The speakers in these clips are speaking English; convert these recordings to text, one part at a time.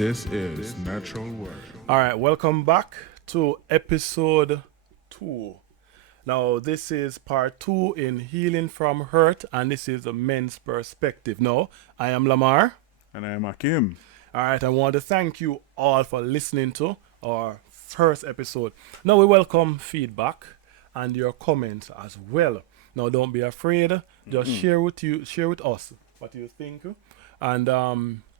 This is Natural World. All right, welcome back to episode 2. Now, this is part 2 in Healing from Hurt, and this is a men's perspective. Now, I am Lamar. And I am Akim. All right, I want to thank you all for listening to our first episode. Now, we welcome feedback and your comments as well. Now, don't be afraid. Just share with us what you think,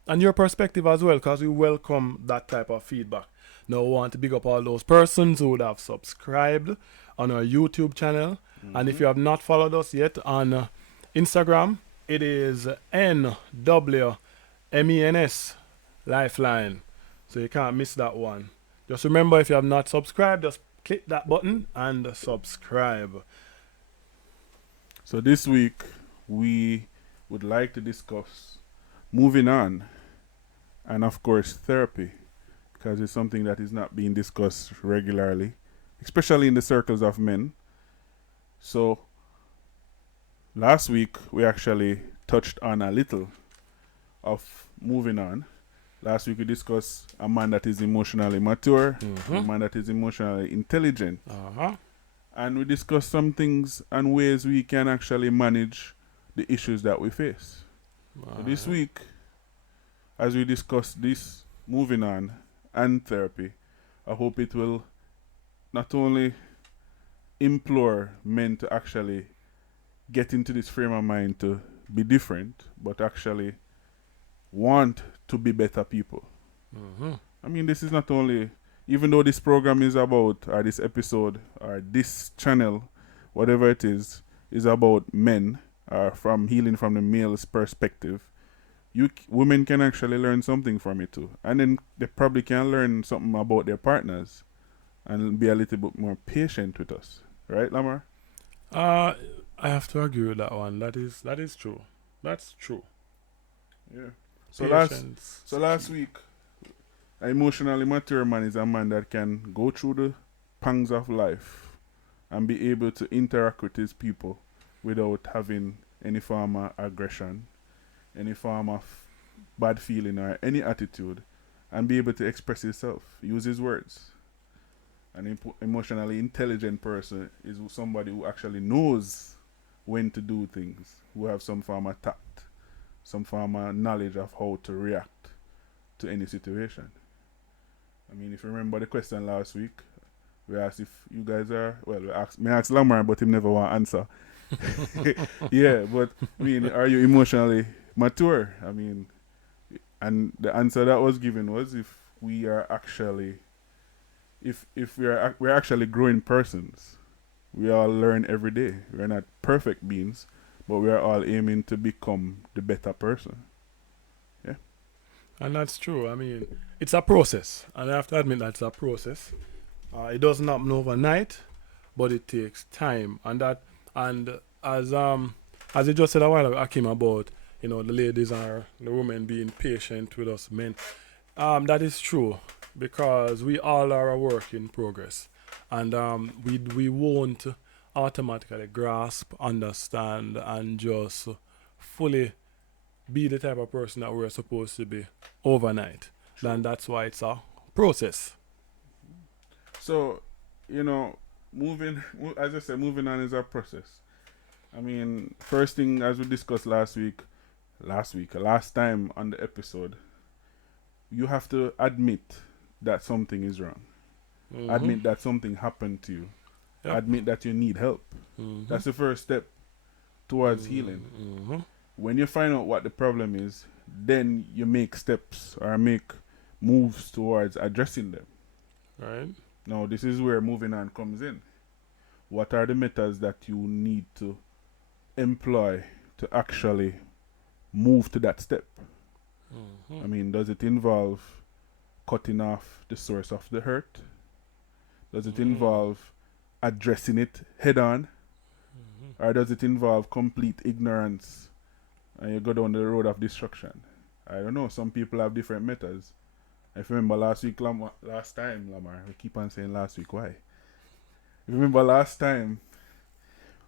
and your perspective as well, because we welcome that type of feedback. Now, we want to big up all those persons who would have subscribed on our YouTube channel. And if you have not followed us yet on Instagram, it is NWMENS Lifeline. So you can't miss that one. Just remember, if you have not subscribed, just click that button and subscribe. So this week we would like to discuss moving on and of course therapy, because it's something that is not being discussed regularly, especially in the circles of men. So last week we actually touched on a little of moving on. Last week we discussed a man that is emotionally mature, a man that is emotionally intelligent. And we discussed some things and ways we can actually manage the issues that we face. So this week, as we discuss this moving on and therapy, I hope it will not only implore men to actually get into this frame of mind to be different, but actually want to be better people. I mean, this is not only, even though this program is about, or this episode, or this channel, whatever it is about men, from healing from the male's perspective, women can actually learn something from it too. And then they probably can learn something about their partners and be a little bit more patient with us. Right, Lamar? I have to agree with that one. That is true. That's true. Yeah. So Patience. last week, an emotionally mature man is a man that can go through the pangs of life and be able to interact with his people without having any form of aggression, any form of bad feeling or any attitude, and be able to express himself, use his words. An emotionally intelligent person is somebody who actually knows when to do things, who have some form of tact, some form of knowledge of how to react to any situation. I mean, if you remember the question last week, we asked if you guys are, well, me asked Lamar, but him never want to answer. Yeah, but I mean, are you emotionally mature? I mean, and the answer that was given was if we are actually, if we're actually growing persons. We all learn every day. We're not perfect beings, but we are all aiming to become the better person. Yeah. And that's true. I mean, it's a process, and I have to admit that's a process. It doesn't happen overnight, but it takes time. And as you just said a while ago, Akim, about the ladies or the women being patient with us men. That is true, because we all are a work in progress, and we won't automatically grasp, understand, and just fully be the type of person that we're supposed to be overnight. And that's why it's a process. So, as I said, moving on is a process. I mean, first thing, as we discussed last time on the episode, you have to admit that something is wrong. Admit that something happened to you. Yep. Admit that you need help. That's the first step towards healing. When you find out what the problem is, then you make steps or make moves towards addressing them. Right. Now, this is where moving on comes in. What are the methods that you need to employ to actually move to that step? I mean, does it involve cutting off the source of the hurt? Does it involve addressing it head on? Or does it involve complete ignorance and you go down the road of destruction? I don't know. Some people have different methods. If you remember last time, Lamar, we keep on saying last week, why? If you remember last time,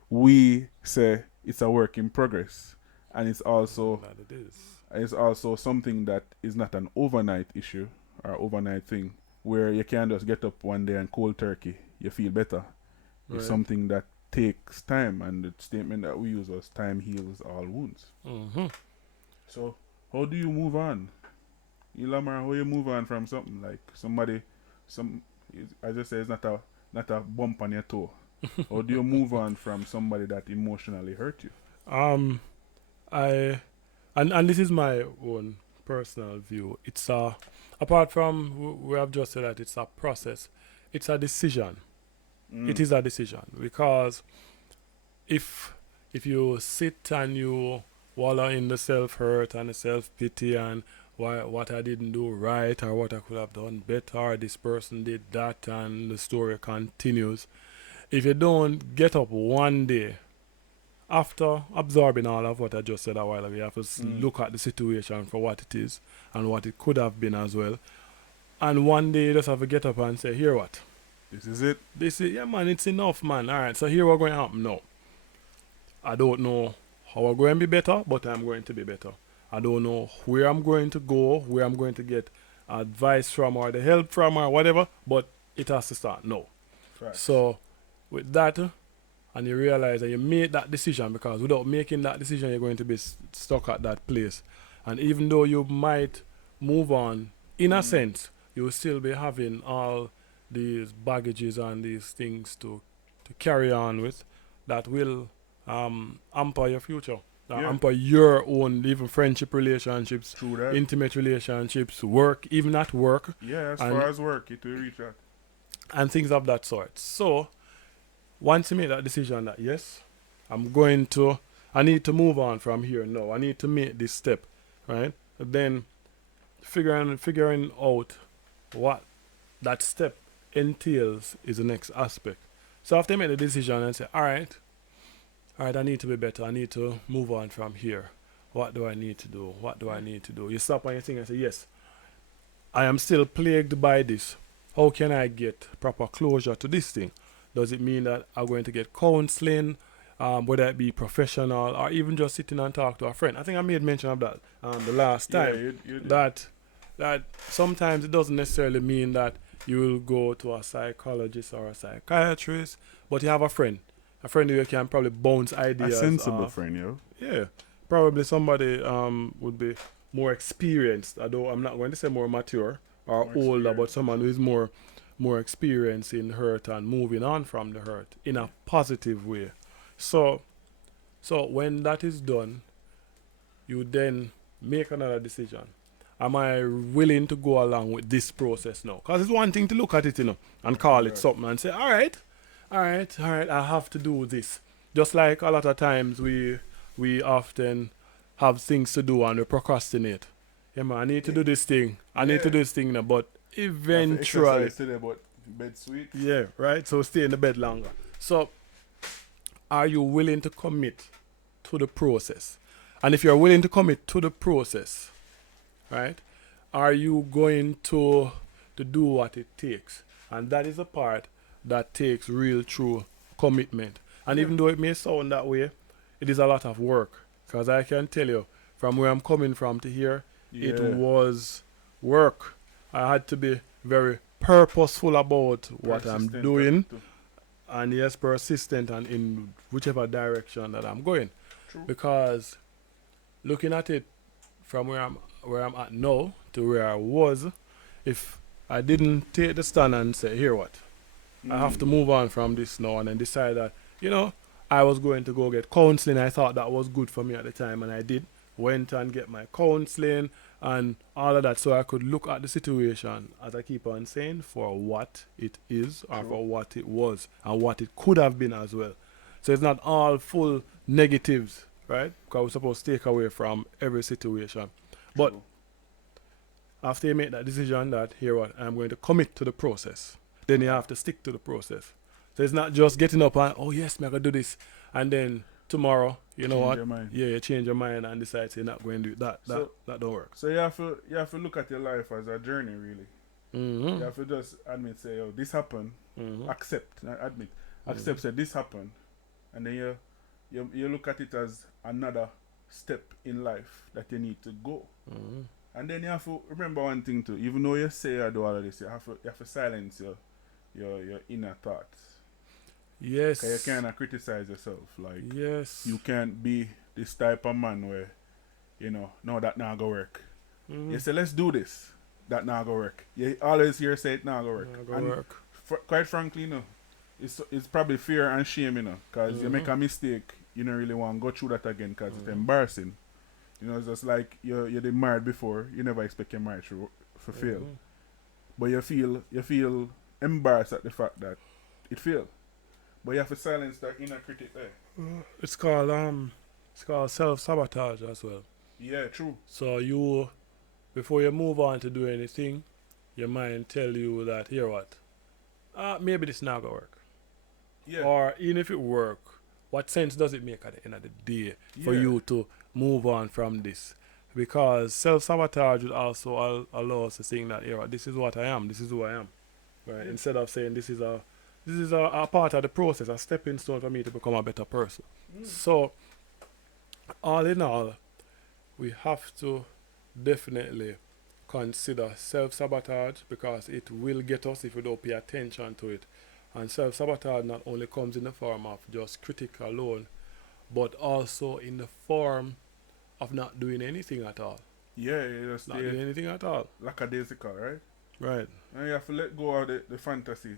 we say it's a work in progress. And it's also That it is. is also something that is not an overnight issue or overnight thing where you can't just get up one day and cold turkey, you feel better. It's Right. something that takes time, and the statement that we use was time heals all wounds. Mm-hmm. So, how do you move on? Ilamar, how you move on from something like somebody, some, as I say, it's not a bump on your toe. How do you move on from somebody that emotionally hurt you? Um, I and this is my own personal view. It's apart from we have just said that it's a process. It's a decision. It Mm. is a decision because if if you sit and you wallow in the self hurt and the self pity and why what I didn't do right or what I could have done better, or this person did that, and the story continues. If you don't get up one day after absorbing all of what I just said a while ago, you have to Mm. look at the situation for what it is and what it could have been as well. And one day you just have to get up and say, here what? This is it. This is, yeah, man, it's enough, man. All right, so here what's going to happen now. I don't know how I'm going to be better, but I'm going to be better. I don't know where I'm going to go, where I'm going to get advice from or the help from or whatever, but it has to start now. Facts. So with that, and you realize that you made that decision, because without making that decision you're going to be stuck at that place, and even though you might move on in a Mm. sense, you will still be having all these baggages and these things to carry on with that will hamper your future, Yeah, hamper your own even friendship relationships, true that. intimate relationships, work, even at work, Yeah, as far and as work, it will reach that. things of that sort. So once you make that decision that yes, I'm going to, I need to move on from here now. I need to make this step, right? Then figuring out what that step entails is the next aspect. So after you make the decision and say, all right, I need to be better. I need to move on from here. What do I need to do? What do I need to do? You stop on your thing and say, yes, I am still plagued by this. How can I get proper closure to this thing? Does it mean that I'm going to get counseling, whether it be professional or even just sitting and talk to a friend? I think I made mention of that the last Yeah, time. you did. That that sometimes it doesn't necessarily mean that you will go to a psychologist or a psychiatrist, but you have a friend who you can probably bounce A ideas sensible off. friend, yo. Yeah, probably somebody would be more experienced. Although I'm not going to say more mature or More older, but experience for someone who sure. is more experienced in hurt and moving on from the hurt in a positive way. So when that is done, you then make another decision. Am I willing to go along with this process now? Because it's one thing to look at it, and True call it that. something and say, all right, I have to do this. Just like a lot of times we often have things to do and we procrastinate. Yeah, man, I need to Yeah. do this thing. I need to Yeah. do this thing now, but You have to eventually, exercise today, but bed sweet. yeah, right. So stay in the bed longer. So, are you willing to commit to the process? And if you're willing to commit to the process, right? Are you going to do what it takes? And that is a part that takes real true commitment. And Yeah. even though it may sound that way, it is a lot of work. Because I can tell you, from where I'm coming from to here, it Yeah. was work. I had to be very purposeful about what I'm Persistent at doing, it too. and yes, persistent and in whichever direction that I'm going. True. Because looking at it from where I'm at now to where I was, if I didn't take the stand and say, here what, I have to Mm. move on from this now, and then decide that, I was going to go get counseling. I thought that was good for me at the time, and I did. Went and get my counseling and all of that, so I could look at the situation, as I keep on saying, for what it is or True. for what it was and what it could have been as well. So it's not all full negatives, right? Because we're supposed to take away from every situation. But True. after you make that decision that, here what, I'm going to commit to the process, then you Yeah. have to stick to the process. So it's not just getting up and, oh yes, I'm going to do this, and then tomorrow, you know Change what, your mind. yeah, you change your mind and decide you're not going to do it. So That don't work. so you have to look at your life as a journey really. You Mm-hmm. have to just admit, say, oh, this happened. Mm-hmm. Accept, not admit. Mm-hmm. Accept, say, this happened, and then you look at it as another step in life that you need to go. Mm-hmm. And then you have to remember one thing too. Even though you say you do all of this, you have to silence your inner thoughts. Cause you Yes. cannot criticize yourself. Like Yes. you can't be this type of man where no, that not go work. Mm-hmm. You say let's do this, that not go work. You always hear say it not go work. Not gonna And work. quite frankly, it's probably fear and shame, cause you Mm-hmm. make a mistake, you don't really want to go through that again, cause it's Mm-hmm. embarrassing. It's just like you're married before. You never expect your marriage to fail, Mm-hmm. but you feel embarrassed at the fact that it failed. But you have to silence that inner critic there. It's called self sabotage as well. Yeah, true. So you, before you move on to do anything, your mind tell you that here what, maybe this not gonna work. Yeah, Or even if it work, what sense does it make at the end of the day for yeah, you to move on from this? Because self sabotage would also allow us to think that here, this is what I am, this is who I am, right? yeah. Instead of saying this is a part of the process, a stepping stone for me to become a better person. Mm. So all in all, we have to definitely consider self sabotage because it will get us if we don't pay attention to it. And self sabotage not only comes in the form of just critic alone, but also in the form of not doing anything at all. Yeah, you just Not stay doing anything at all. lackadaisical, right? Right. And you have to let go of the fantasy.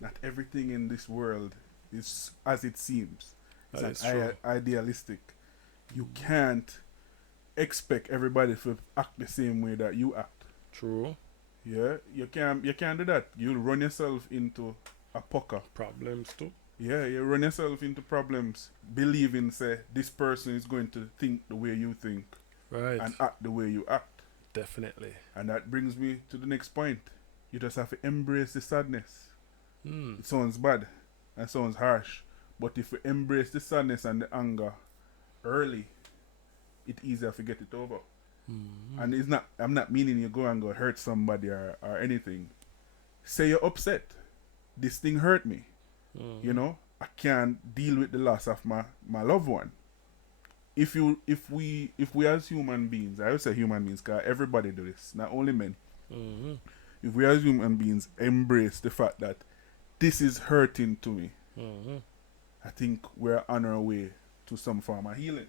Not everything in this world is as it seems. It's That an is true. idealistic. You can't expect everybody to act the same way that you act. True. Yeah, you can't do that. You'll run yourself into a pucker. Problems too. Yeah, you run yourself into problems believing say this person is going to think the way you think Right. and act the way you act. Definitely. And that brings me to the next point. You just have to embrace the sadness. Hmm. It sounds bad and sounds harsh, but if we embrace the sadness and the anger early, it's easier to get it over. Hmm. And I'm not meaning you go and go hurt somebody or anything. Say you're upset. This thing hurt me. Hmm. I can't deal with the loss of my loved one. If we as human beings, I would say human beings, cause everybody do this, not only men. Hmm. If we as human beings embrace the fact that this is hurting to me, Hmm. I think we're on our way to some form of healing.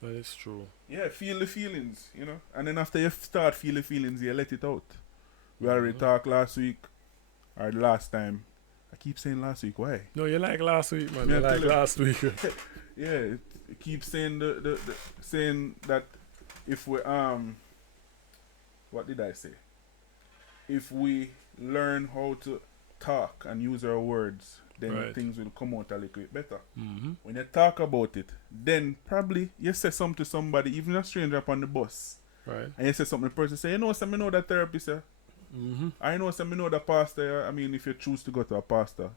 That is true. Yeah, feel the feelings. And then after you start feel the feelings, you let it out. We already Hmm. talked last week, or last time. I keep saying last week, why? No, you like last week, man. Me You I tell like you. last week. Yeah, it keeps saying saying that if we what did I say? If we learn how to talk and use our words, then Right. things will come out a little bit better. Hmm. When you talk about it, then probably you say something to somebody, even a stranger up on the bus, Right. and you say something, the person say, some me know that therapist, yeah. Hmm. I know some me know that pastor, yeah. I mean, if you choose to go to a pastor,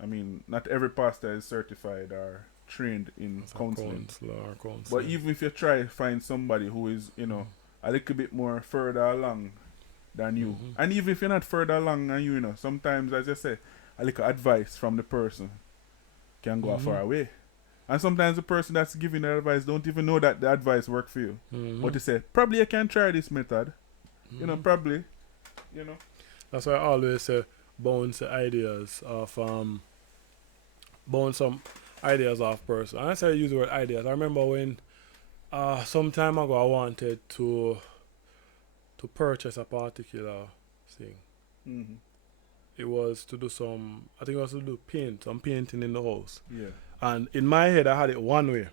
I mean, not every pastor is certified or trained in As a counseling. counselor or But counselor. even if you try to find somebody who is, a little bit more further along than you, Hmm. and even if you're not further along than you, sometimes, as I say, a little advice from the person can go a Hmm. far way. And sometimes the person that's giving the advice don't even know that the advice work for you. Hmm. But they say, probably you can try this method. Hmm. Probably. You know. That's why I always say bounce some ideas off person. And I say I use the word ideas. I remember when some time ago I wanted to purchase a particular thing. Mm-hmm. It was to do I think it was to do some painting in the house. Yeah. And in my head I had it one way.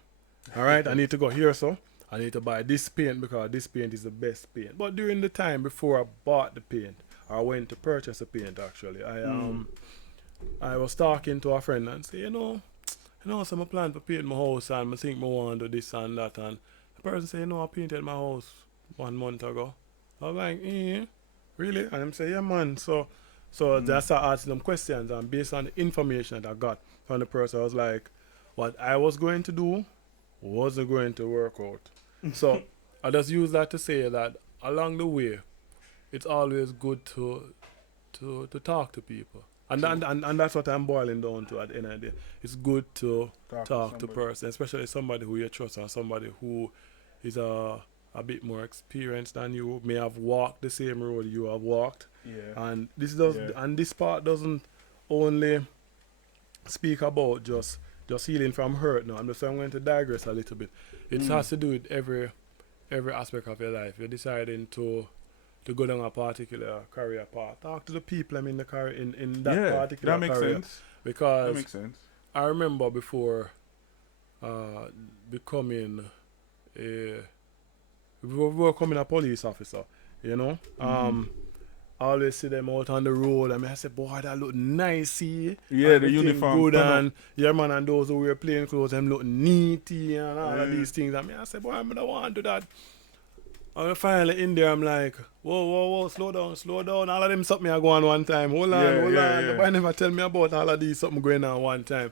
Alright, I need to go here so I need to buy this paint because this paint is the best paint. But during the time before I bought the paint, I went to purchase a paint actually. I was talking to a friend and say, so I plan to paint my house and I think I want to do this and that, and the person say, I painted my house 1 month ago. I was like, really? And I'm saying, yeah man. So that's I asked them questions, and based on the information that I got from the person, I was like, what I was going to do wasn't going to work out. So I just use that to say that along the way, it's always good to talk to people And that's what I'm boiling down to at the end of the day. It's good to Talk to talk to somebody. person, especially somebody who you trust and somebody who is a bit more experienced than you, may have walked the same road you have walked. Yeah. And this part doesn't only speak about just healing from hurt. No, I'm going to digress a little bit. It Mm. has to do with every aspect of your life. You're deciding to go down a particular career path. Talk to the people in the career in that Yeah, that particular makes career, sense. That because makes sense. I remember before becoming a before becoming a police officer, you know. Mm-hmm. I always see them out on the road. I mean, I say, boy, that look nice, see, and Yeah, the everything uniform good, turn up. and yeah, man, and those who wear plain clothes, them look neaty and all of Yeah. these things. I mean, I say, boy, I'm gonna want to do that. And finally in there, I'm like, whoa, whoa, whoa, slow down, slow down. All of them something I go on one time. Hold on, Yeah, hold yeah, on. yeah. Nobody never tell me about all of these something going on one time.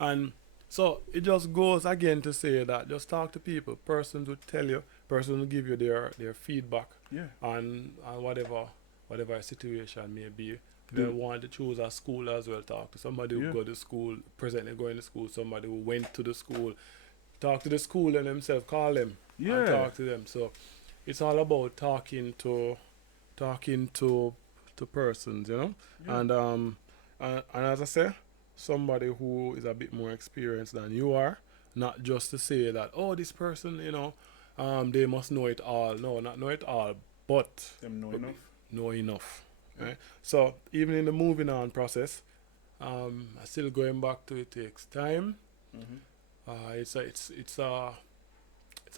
And so it just goes again to say that just talk to people. Persons will tell you, persons will give you their feedback Yeah. on whatever situation may be. If you The, want to choose a school as well, talk to somebody who yeah. go to school, presently going to school, somebody who went to the school. Talk to the school and themselves, call them and Yeah. talk to them. So it's all about talking to persons, you know. Yeah. And as I say, somebody who is a bit more experienced than you are, not just to say that, oh, this person, they must know it all. No, not know it all, but Them know enough. know enough. Right? So even in the moving on process, I still going back to it takes time. Mm-hmm. It's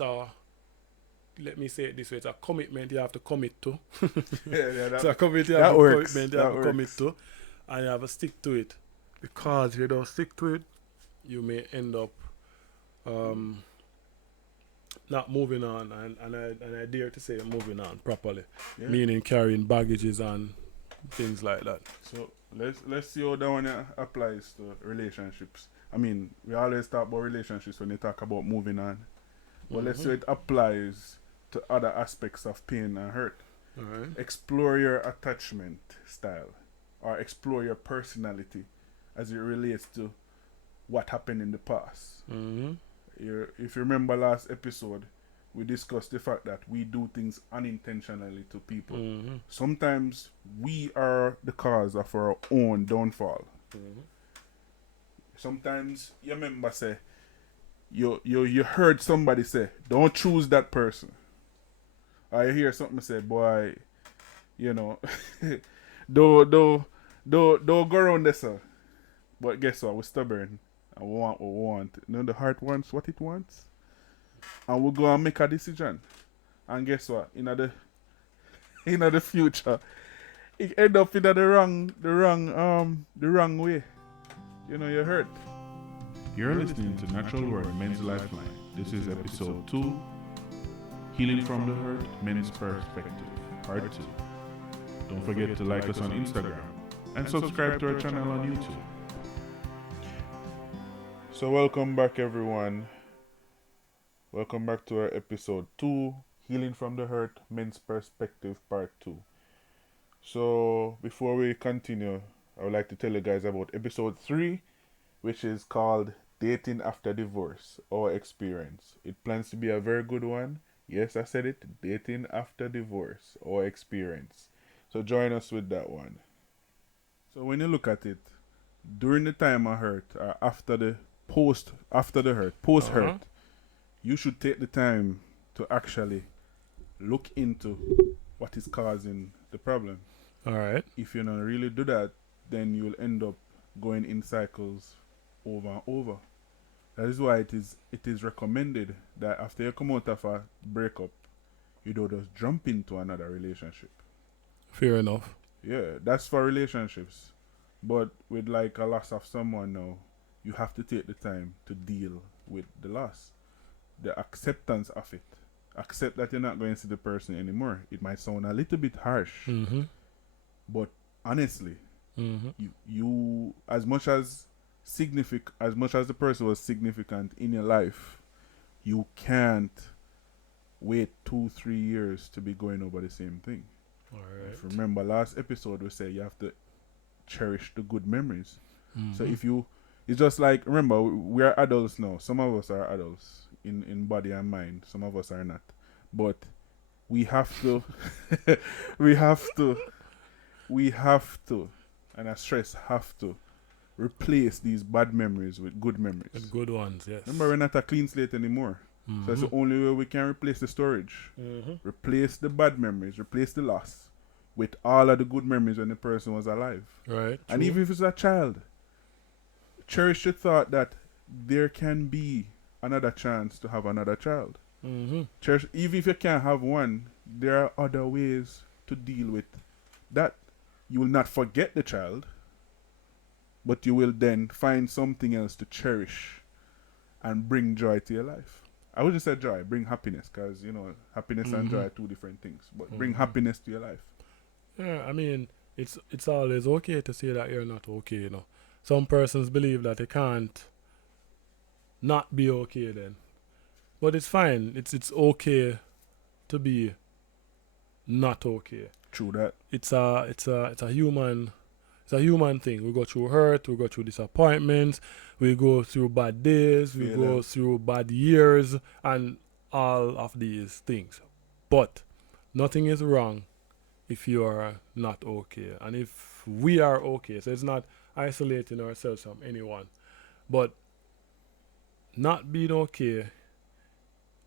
a let me say it this way, it's a commitment you have to commit to. Yeah, yeah, It's that a commitment you have that to works. commitment you have That to commit works. to, and you have to stick to it. Because if you don't stick to it, you may end up um, not moving on, and I dare to say moving on properly, Yeah. meaning carrying baggages and things like that. So let's see how that one applies to relationships. I mean, we always talk about relationships when we talk about moving on. But let's see how it applies to other aspects of pain and hurt. All right. Explore your attachment style or explore your personality as it relates to what happened in the past. Mm-hmm. If you remember last episode, we discussed the fact that we do things unintentionally to people. Mm-hmm. Sometimes we are the cause of our own downfall. Mm-hmm. Sometimes you remember say you heard somebody say, don't choose that person. Or you hear something say, boy, you know, don't go around this. But guess what? We're stubborn. And we want what we want. You know, the heart wants what it wants. And we'll go and make a decision. And guess what? In the future, it end up in the wrong way. You know, you're hurt. You're listening to Natural World Men's Lifeline. This is episode 2, Healing from the Hurt, Men's Perspective, part 2. Don't forget to like us on Instagram and subscribe to our channel on YouTube. So welcome back, everyone. Welcome back to our episode 2, Healing from the Hurt, Men's Perspective, part 2. So before we continue, I would like to tell you guys about episode 3, which is called Dating After Divorce or Experience. It plans to be a very good one. Yes, I said it. Dating After Divorce or Experience. So join us with that one. So when you look at it, during the time of hurt, or after the hurt, post hurt, Uh-huh. you should take the time to actually look into what is causing the problem. All right. If you don't really do that, then you'll end up going in cycles over and over. That is why it is recommended that after you come out of a breakup, you don't just jump into another relationship. Fair enough. Yeah, that's for relationships. But with like a loss of someone now, you have to take the time to deal with the loss. The acceptance of it. Accept that you're not going to see the person anymore. It might sound a little bit harsh, Mm-hmm. but honestly, Mm-hmm. you as much as the person was significant in your life, you can't wait 2-3 years to be going over the same thing. All If right. you remember last episode, we said you have to cherish the good memories. So Mm-hmm. if you, it's just like, remember, we are adults now. Some of us are adults in body and mind. Some of us are not. But we have to, we have to, we have to, and I stress have to, replace these bad memories with good And memories. good ones, yes. Remember, we're not a clean slate anymore. So that's Mm-hmm. the only way we can replace the storage. Mm-hmm. Replace the bad memories, replace the loss with all of the good memories when the person was alive. Right, And true. even if it's a child, cherish the thought that there can be another chance to have another child. Mm-hmm. Cherish, even if you can't have one, there are other ways to deal with that. You will not forget the child, but you will then find something else to cherish and bring joy to your life. I wouldn't say joy, bring happiness, because happiness and Mm-hmm. joy are two different things. But bring Mm-hmm. happiness to your life. Yeah, I mean, it's always okay to say that you're not okay, you know. Some persons believe that they can't not be okay then. But it's fine. It's okay to be not okay. True that. It's a human thing. We go through hurt, we go through disappointments, we go through bad days, we go Failures. through bad years, and all of these things. But nothing is wrong if you are not okay. And if we are okay, so it's not isolating ourselves from anyone. But not being okay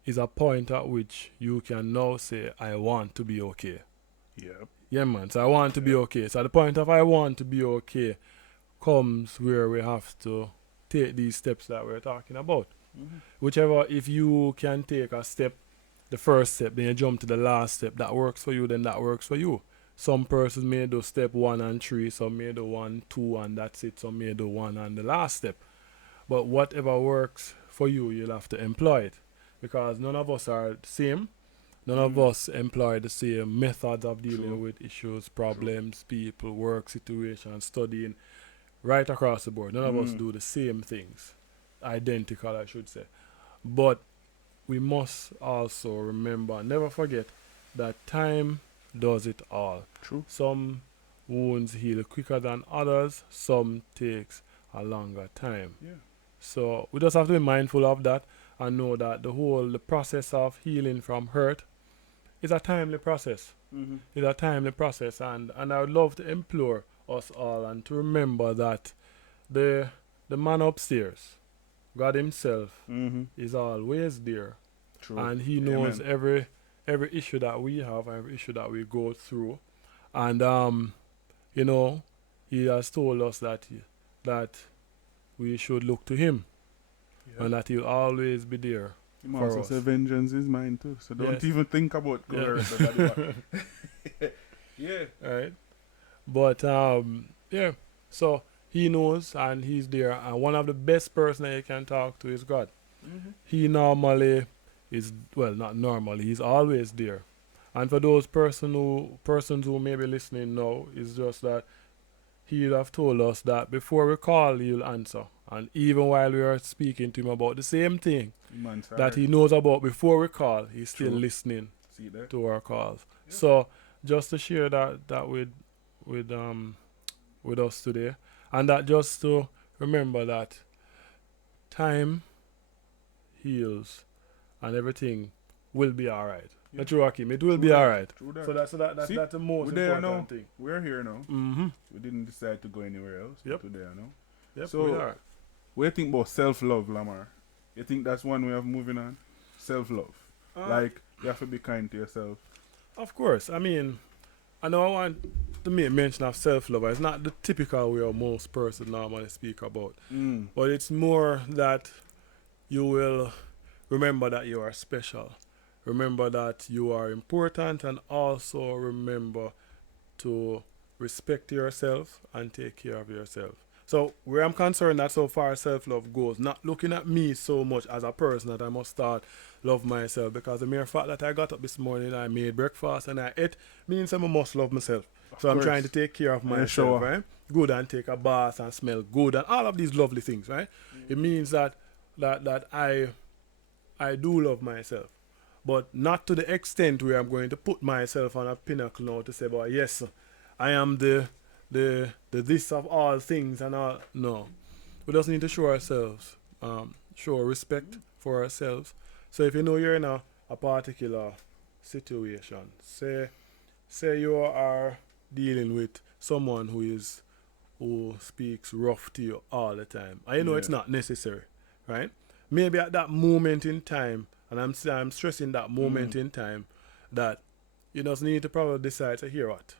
is a point at which you can now say, I want to be okay. Yep. Yeah, man. So I want to be Yep. okay. So at the point of I want to be okay comes where we have to take these steps that we're talking about. Mm-hmm. Whichever, if you can take a step, the first step, then you jump to the last step, that works for you, then that works for you. Some persons may do step 1 and 3, some may do 1, 2, and that's it. Some may do 1 and the last step. But whatever works for you, you'll have to employ it. Because none of us are the same. None of us employ the same methods of dealing True. with issues, problems, people, work situations, studying, right across the board. None of us do the same things. Identical, I should say. But we must also remember, never forget, that time does it all. True. Some wounds heal quicker than others, some takes a longer time. Yeah. So we just have to be mindful of that and know that the process of healing from hurt is a timely process. Mm-hmm. It's a timely process, and I would love to implore us all and to remember that the man upstairs, God Himself, Mm-hmm. is always there, True. and He knows Amen. every issue that we have, every issue that we go through, and He has told us that we should look to Him Yeah. and that He'll always be there Him for also us. say vengeance is mine too. So don't Yes. even think about going Yeah. to the back. Yeah. Right? But yeah. So He knows and He's there. And one of the best person that you can talk to is God. Mm-hmm. He normally is, well, not normally. He's always there. And for those persons who may be listening now, it's just that He'd have told us that before we call, He'll answer. And even while we are speaking to Him about the same thing Man, that sorry. He knows about before we call, He's still True. listening See that? to our calls. Yeah. So just to share that with us today, and that just to remember that time heals and everything will be alright. Yeah. Not true, Hakeem. It will True be that. alright. True that. So that's See, that's the most we're there important now. thing. We're here now. Mm-hmm. We didn't decide to go anywhere else. Yep. We're there now. Yep. So- we are. What do you think about self-love, Lamar? You think that's one way of moving on? Self-love. Like, you have to be kind to yourself. Of course. I mean, I know I want to make mention of self-love. It's not the typical way most persons normally speak about. But it's more that you will remember that you are special. Remember that you are important, and also remember to respect yourself and take care of yourself. So where I'm concerned that so far self-love goes, not looking at me so much as a person that I must start love myself, because the mere fact that I got up this morning, I made breakfast and I ate, means I must love myself. So I'm trying to take care of And a myself, shower. right? Good, and take a bath and smell good and all of these lovely things, right? It means that I do love myself, but not to the extent where I'm going to put myself on a pinnacle now to say, "But yes, I am the the this of all things and all. No, we just need to show ourselves, show respect for ourselves. So if you know you're in a particular situation, say you are dealing with someone who speaks rough to you all the time, and you know Yeah. it's not necessary, right? Maybe at that moment in time, and I'm stressing that moment in time, that you just need to probably decide to hear what.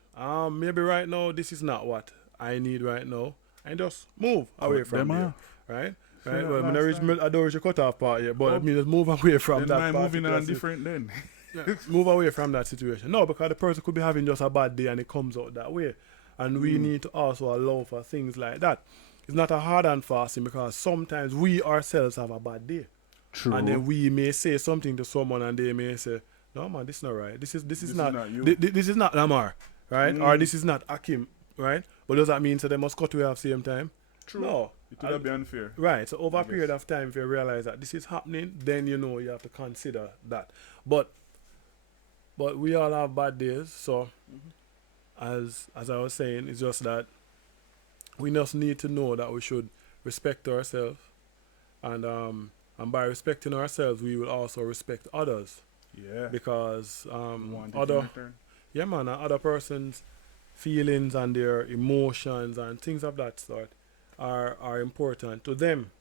Maybe right now this is not what I need right now, and just move away Cut from them there, off. right? Say Right. that Well, last time. I don't reach the cutoff part yet, but I Oh, mean just move away from then that mine moving particular on different then. move away from that situation. No, because the person could be having just a bad day and it comes out that way. And we need to also allow for things like that. It's not a hard and fasting because sometimes we ourselves have a bad day. And True. then we may say something to someone and they may say, no man, this is not right. This is This is not not you. this is not Lamar, right? Or this is not Akim, right? But does that mean so they must cut away at the same time? True. No. It would be unfair. Right. So over I a period guess. of time, if you realize that this is happening, then you know you have to consider that. But we all have bad days. So as I was saying, it's just that we just need to know that we should respect ourselves, and by respecting ourselves, we will also respect others Yeah. because Want it in other return? yeah man, other person's feelings and their emotions and things of that sort are important to them.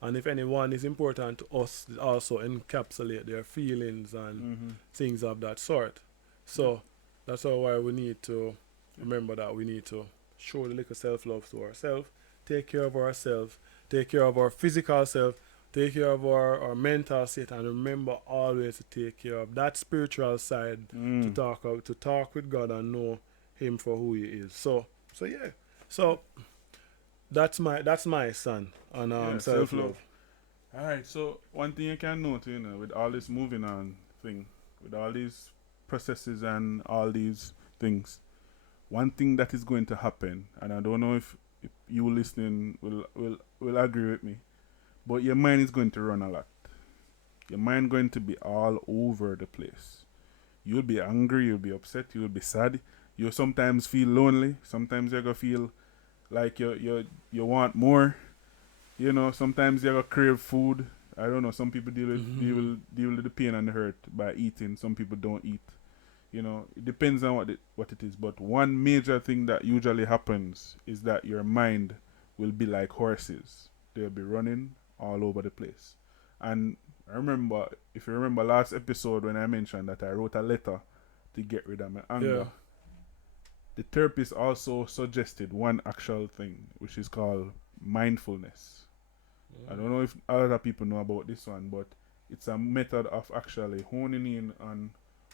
And if anyone is important to us, it also encapsulate their feelings and things of that sort. So that's why we need to remember that we need to show the little self-love to ourselves, take care of ourselves, take care of our physical self, take care of our mental state, and remember always to take care of that spiritual side to talk with God and know Him for who He is. So yeah. So that's my son on Yeah, self self-love. love. Alright, so one thing you can note, with all this moving on thing, with all these processes and all these things, one thing that is going to happen, and I don't know if you listening will agree with me, but your mind is going to run a lot. Your mind going to be all over the place. You'll be angry, you'll be upset, you'll be sad. You'll sometimes feel lonely. Sometimes you're gonna feel like you want more. Sometimes you're gonna crave food. I don't know. Some people deal with the pain and the hurt by eating. Some people don't eat. It depends on what it is. But one major thing that usually happens is that your mind will be like horses. They'll be running all over the place. And if you remember last episode when I mentioned that I wrote a letter to get rid of my anger, Yeah. the therapist also suggested one actual thing, which is called mindfulness. I don't know if other people know about this one, but it's a method of actually honing in on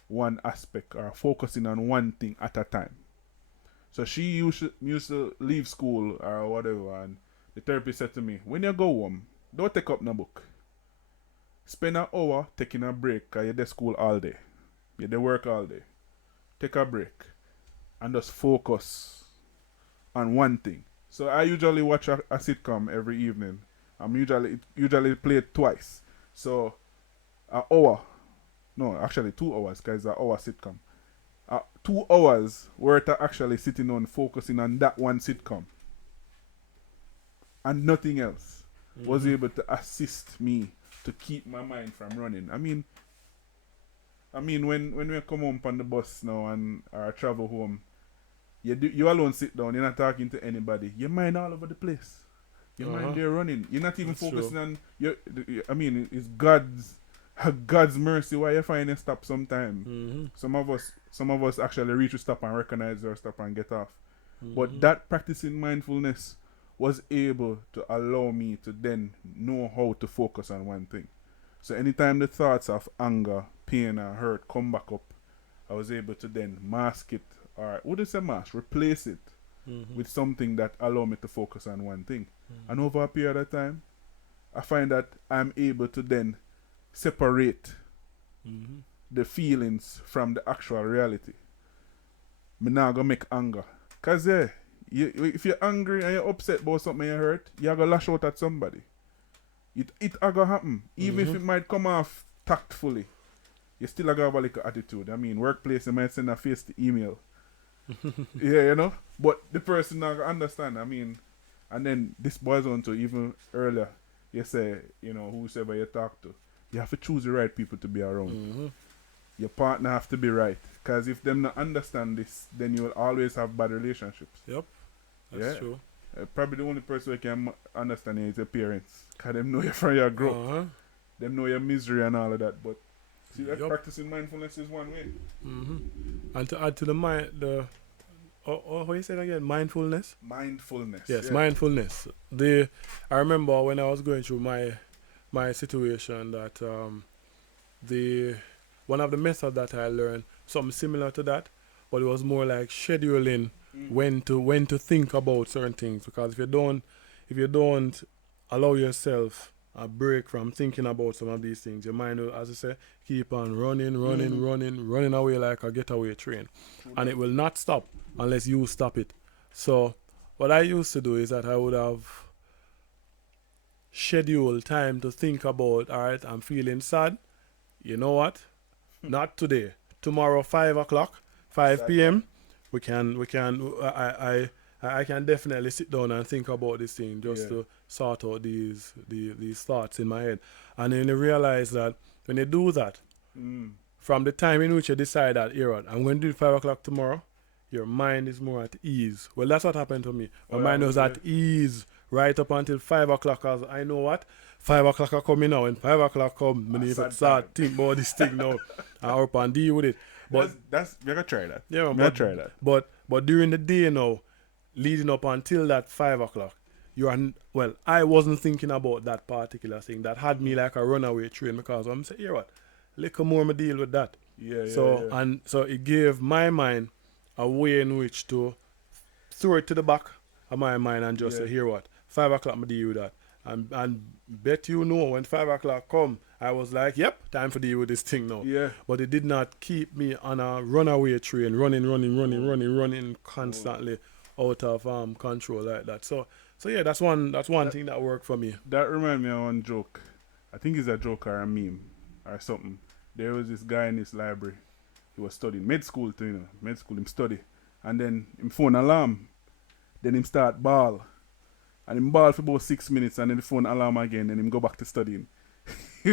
one aspect or focusing on one thing at a time. So she used to leave school or whatever, and the therapist said to me, when you go home, don't take up no book. Spend an hour taking a break because you're at school all day. You're at work all day. Take a break and just focus on one thing. So I usually watch a sitcom every evening. Usually play it twice. So an hour, no, actually 2 hours, because it's an hour sitcom. 2 hours worth of actually sitting on focusing on that one sitcom and nothing else was able to assist me to keep my mind from running. When we come home on the bus now and or travel home, you alone sit down, you're not talking to anybody. Your mind all over the place. Your mind there running. You're not even That's focusing true. on it's God's mercy why you find a stop sometime. Some of us actually reach a stop and recognize our stop and get off. But that practicing mindfulness was able to allow me to then know how to focus on one thing. So anytime the thoughts of anger, pain, or hurt come back up, I was able to then mask it, or what is a mask? Replace it with something that allow me to focus on one thing. And over a period of time, I find that I'm able to then separate the feelings from the actual reality. Me now go make anger. Cause if you're angry and you're upset about something you hurt, you're gonna lash out at somebody. It are gonna happen. Even if it might come off tactfully, you still gonna have a little attitude. Workplace, you might send a face to email. Yeah, you know. But the person not gonna understand. I mean, and then this boils on to even earlier. You say, you know, whosoever you talk to, you have to choose the right people to be around. Mm-hmm. Your partner have to be right. Because if them not understand this, then you will always have bad relationships. Yep, that's Yeah. true. Probably the only person who can understand you is your parents. Because them know you from your growth. Uh-huh. Them know your misery and all of that. But see, that Yep. practicing mindfulness is one way. Mm-hmm. And to add to the mind, what you said again? Mindfulness. Mindfulness. Yes, Yeah. mindfulness. I remember when I was going through my situation that the one of the methods that I learned something similar to that, but it was more like scheduling when to think about certain things, because if you don't allow yourself a break from thinking about some of these things, your mind will, as I say, keep on running away like a getaway train, and it will not stop unless you stop it. So what I used to do is that I would have scheduled time to think about, all right, I'm feeling sad. You know what? Not today. Tomorrow, 5 o'clock, 5 p.m. We can. I can definitely sit down and think about this thing just Yeah. to sort out these thoughts in my head, and then you realize that when you do that, Mm. from the time in which you decide that, here, I'm going to do 5 o'clock tomorrow, your mind is more at ease. Well, that's what happened to me. My Oh, mind was yeah. at ease right up until 5 o'clock. Cause I know what 5 o'clock are coming now. When 5 o'clock come, I need to sad start time. think about this thing now and up and deal with it. But That's we're gonna try that. yeah, We're gonna but try that. but during the day now, leading up until that 5 o'clock, well, I wasn't thinking about that particular thing that had me like a runaway train, because I'm saying, here what, little more me deal with that. Yeah, So yeah. and so it gave my mind a way in which to throw it to the back of my mind and just Yeah. say, here what, 5 o'clock me deal with that. And bet you know when 5 o'clock come, I was like, yep, time for deal with this thing now. Yeah. But it did not keep me on a runaway train, running constantly out of control like that. So yeah, that's one thing that worked for me. That remind me of one joke. I think it's a joke or a meme or something. There was this guy in this library. He was studying med school too, you know. Med school him study. And then him phone alarm. Then him start ball. And him ball for about 6 minutes and then the phone alarm again and him go back to studying.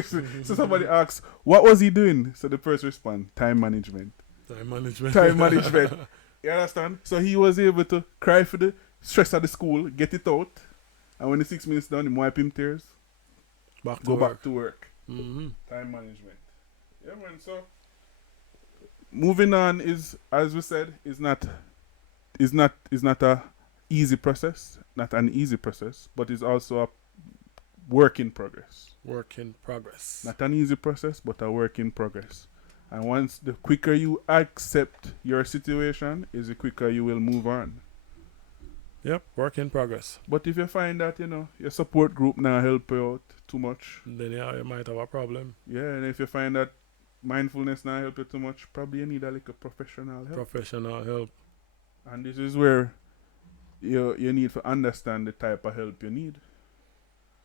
So somebody asks, what was he doing? So the person respond, time management. Time management. Time management. You understand? So he was able to cry for the stress of the school, get it out, and when the 6 minutes done, him wipe him tears, back to go work. back to work. Mm-hmm. Time management. Yeah, man. So moving on is, as we said, is not a easy process, not an easy process, but is also a work in progress. Work in progress. Not an easy process, but a work in progress. And once the quicker you accept your situation, is the quicker you will move on. Yep, work in progress. But if you find that, you know, your support group now help you out too much, Then yeah, you might have a problem. yeah, and if you find that mindfulness now help you too much, probably you need a little professional help. Professional help. And this is where you need to understand the type of help you need.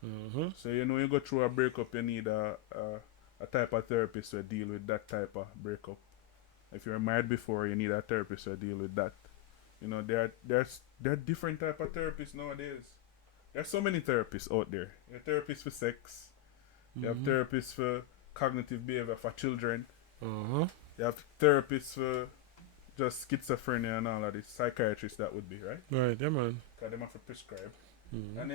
Mm-hmm. So you know you go through a breakup, you need a type of therapist to deal with that type of breakup. If you're married before, you need a therapist to deal with that. You know, there are different type of therapists nowadays. There's so many therapists out there. You have therapists for sex. You have therapists for cognitive behavior for children. Uh-huh. You have therapists for just schizophrenia and all of this. Psychiatrists that would be, right? Right, yeah, man. Because they have to prescribe. Mm-hmm. And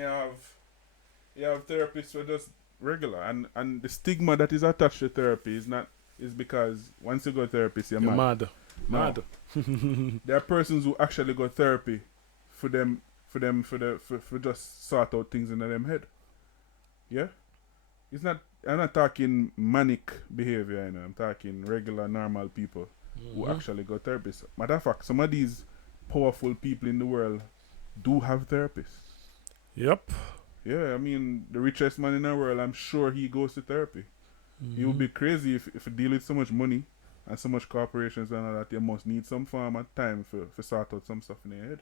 you have therapists who are just regular. And the stigma that is attached to therapy is because once you go to therapy, you're You're mad. mad. No. Mad. There are persons who actually go therapy for just sort out things in them head. Yeah? I'm not talking manic behavior, you know. I'm talking regular normal people who actually go therapists. Matter of fact, some of these powerful people in the world do have therapists. Yep. Yeah, I mean, the richest man in the world, I'm sure he goes to therapy. Mm-hmm. You would be crazy if you deal with so much money and so much corporations and all that, you must need some form of time for sort out some stuff in your head.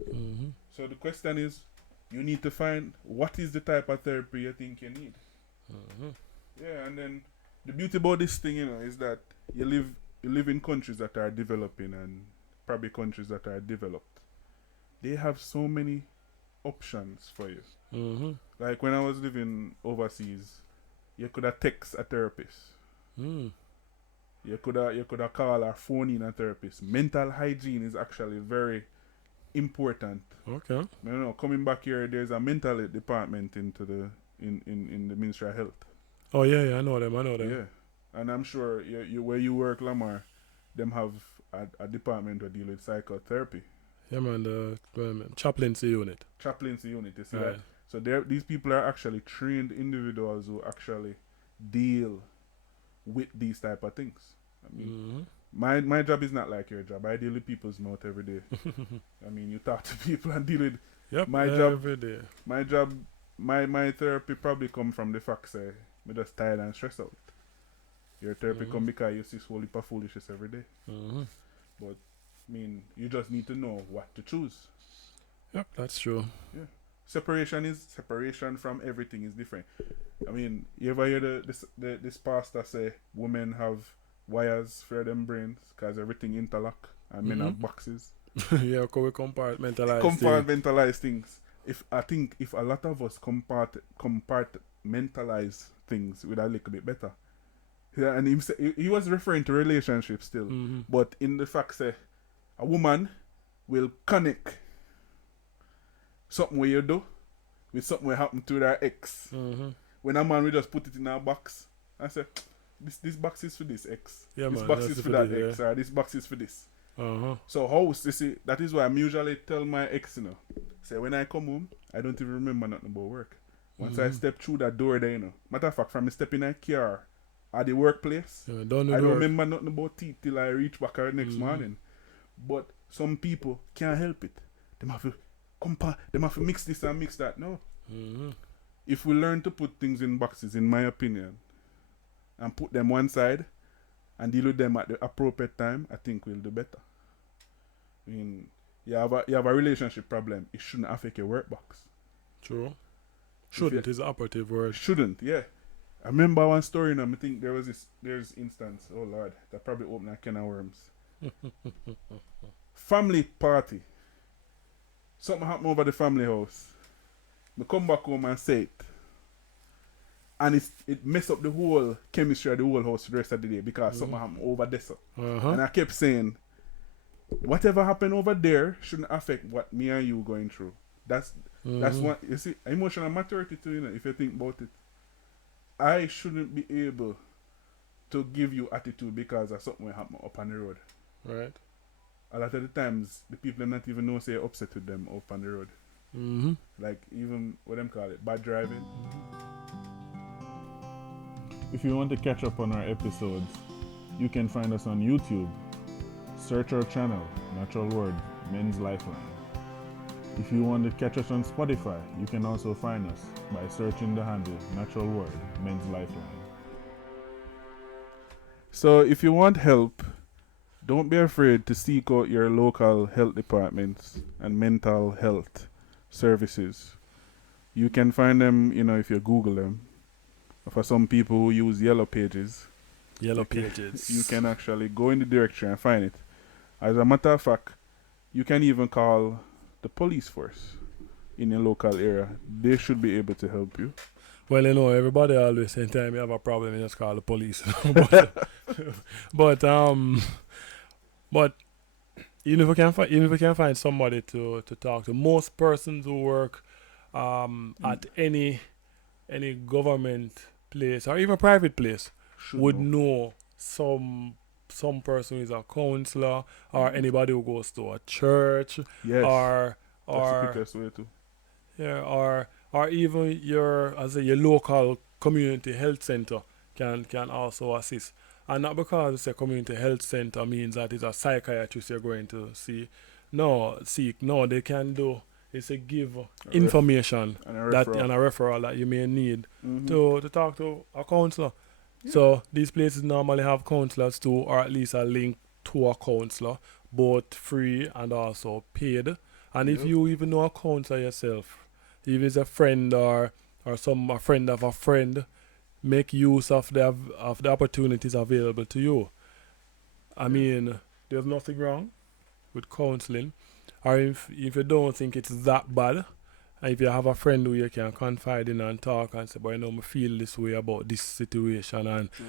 Mm-hmm. So the question is, you need to find what is the type of therapy you think you need. Mm-hmm. Yeah, and then the beauty about this thing, you know, is that you live in countries that are developing and probably countries that are developed, they have so many options for you. Mm-hmm. Like when I was living overseas, you could have text a therapist. Mm. You could have call or phone in a therapist. Mental hygiene is actually very important. Okay. You know, coming back here, there's a mental health department in the Ministry of Health. Oh yeah, I know them. Yeah, and I'm sure you where you work, Lamar, them have a department to deal with psychotherapy, Yeah, man. The chaplaincy unit. chaplaincy unit. You see Right. that? So these people are actually trained individuals who actually deal with these type of things. I mean, Mm-hmm. my job is not like your job. I deal with people's mouth every day. I mean, you talk to people and deal with Yep. my job. Every day. My job, my therapy probably come from the fact say me just tired and stressed out. Your therapy come because you see so heap of foolishness every day. Mm-hmm. But I mean, you just need to know what to choose. Yep, that's true. Yeah, separation from everything is different. I mean, you ever hear this pastor say women have wires for them brains because everything interlock and men have boxes. Yeah, we compartmentalize. Compartmentalize things. If a lot of us compartmentalize things, with a little bit better. Yeah, and he was referring to relationships still, Mm-hmm. but in the fact say a woman will connect something where you do with something will happen to their ex. Mm-hmm. When a man will just put it in a box and say, this box is for this ex. Yeah, this man, box that's is for for that this, ex, or this box is for this. Uh-huh. So house, you see, that is why I'm usually tell my ex, say when I come home, I don't even remember nothing about work. Once I step through that door there, matter of fact, from me step in a car at the workplace, Yeah, I don't remember nothing about teeth till I reach back the next morning. But some people can't help it. Them have to them have to mix this and mix that. No. Mm-hmm. If we learn to put things in boxes, in my opinion, and put them one side and deal with them at the appropriate time, I think we'll do better. I mean, you have a relationship problem, it shouldn't affect your work box. True. Shouldn't is the operative word. Shouldn't, yeah. I remember one story now, I think there's instance, oh Lord, that probably opened a can of worms. Family party. Something happened over the family house. I come back home and say it. And it messed up the whole chemistry of the whole house for the rest of the day because something happened over there. So. Uh-huh. And I kept saying, whatever happened over there shouldn't affect what me and you going through. That's what you see, emotional maturity too, if you think about it. I shouldn't be able to give you attitude because of something will happen up on the road. Right. A lot of the times the people not even know say you're upset with them up on the road. Mm-hmm. Like even what them call it, bad driving. If you want to catch up on our episodes, you can find us on YouTube. Search our channel, Natural Word Men's Lifeline. If you want to catch us on Spotify, you can also find us by searching the handle Natural Word Men's Lifeline. So if you want help, don't be afraid to seek out your local health departments and mental health services. You can find them, if you Google them. For some people who use Yellow Pages, Yellow Pages. you can actually go in the directory and find it. As a matter of fact, you can even call the police force in your local area. They should be able to help you. Well, everybody always say time you have a problem, you just call the police. but even if we can find somebody to talk to, most persons who work at any government place or even private place would know some person who is a counselor or anybody who goes to a church. Yes, or that's the quickest way too. Yeah, or even your local community health center can also assist. And not because it's a community health center means that it's a psychiatrist you're going to see. No, they can do is to give information and a referral that you may need to talk to a counselor. Yeah. So these places normally have counselors too, or at least a link to a counselor, both free and also paid. And if you even know a counselor yourself, if it's a friend or a friend of a friend, make use of the opportunities available to you. I mean, there's nothing wrong with counselling, or if you don't think it's that bad, and if you have a friend who you can confide in and talk and say, "Boy, I feel this way about this situation, and True.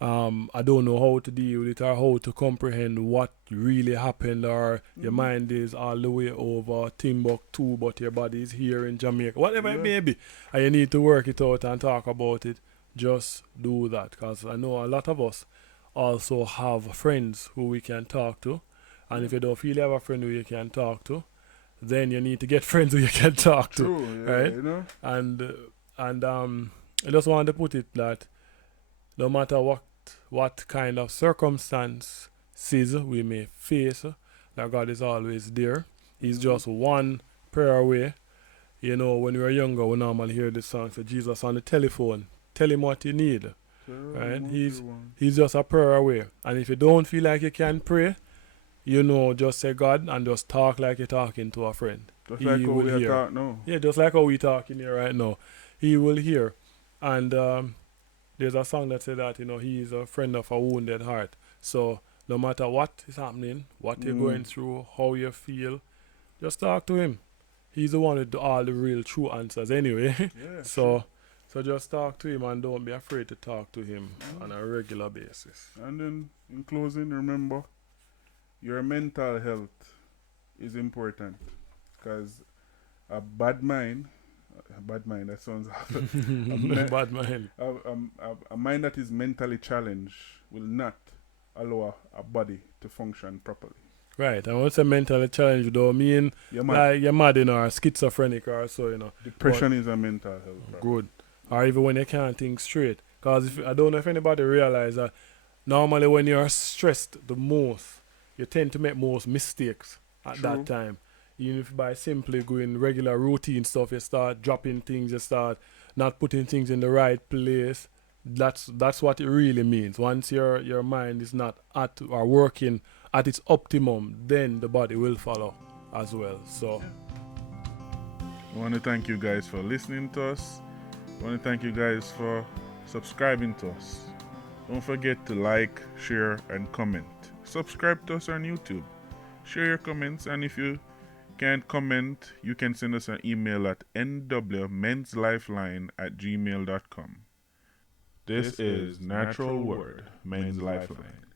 I don't know how to deal with it or how to comprehend what really happened, or your mind is all the way over Timbuktu, but your body is here in Jamaica, whatever it Yeah. may be, and you need to work it out and talk about it." Just do that, because I know a lot of us also have friends who we can talk to, and if you don't feel you have a friend who you can talk to, then you need to get friends who you can talk to, True, yeah, right? you know? And I just want to put it that no matter what kind of circumstances we may face, that God is always there. He's just one prayer away. You know, when we were younger, we normally hear this song, so Jesus on the telephone, tell him what you need, right? He's just a prayer away. And if you don't feel like you can pray, just say God and just talk like you're talking to a friend. Just He like how will we are hear. talking now. Yeah, just like how we talking here right now. He will hear. And there's a song that says that, he is a friend of a wounded heart. So no matter what is happening, what you're going through, how you feel, just talk to him. He's the one with all the real true answers anyway. Yeah, so just talk to him and don't be afraid to talk to him on a regular basis. And then, in closing, remember, your mental health is important. Because a bad mind, that sounds awful. Bad man. A mind that is mentally challenged will not allow a body to function properly. Right, and once a mentally challenged, don't mean You're mad. like you're mad, or schizophrenic or so, Depression is a mental health problem. Good. Or even when you can't think straight. Because I don't know if anybody realize that normally when you're stressed the most, you tend to make most mistakes at True. that time. Even if by simply going regular routine stuff, you start dropping things, you start not putting things in the right place. That's what it really means. Once your mind is not at or working at its optimum, then the body will follow as well. So I want to thank you guys for listening to us. I want to thank you guys for subscribing to us. Don't forget to like, share, and comment. Subscribe to us on YouTube. Share your comments, and if you can't comment, you can send us an email at nwmenslifeline@gmail.com. This is Natural Word Men's Lifeline.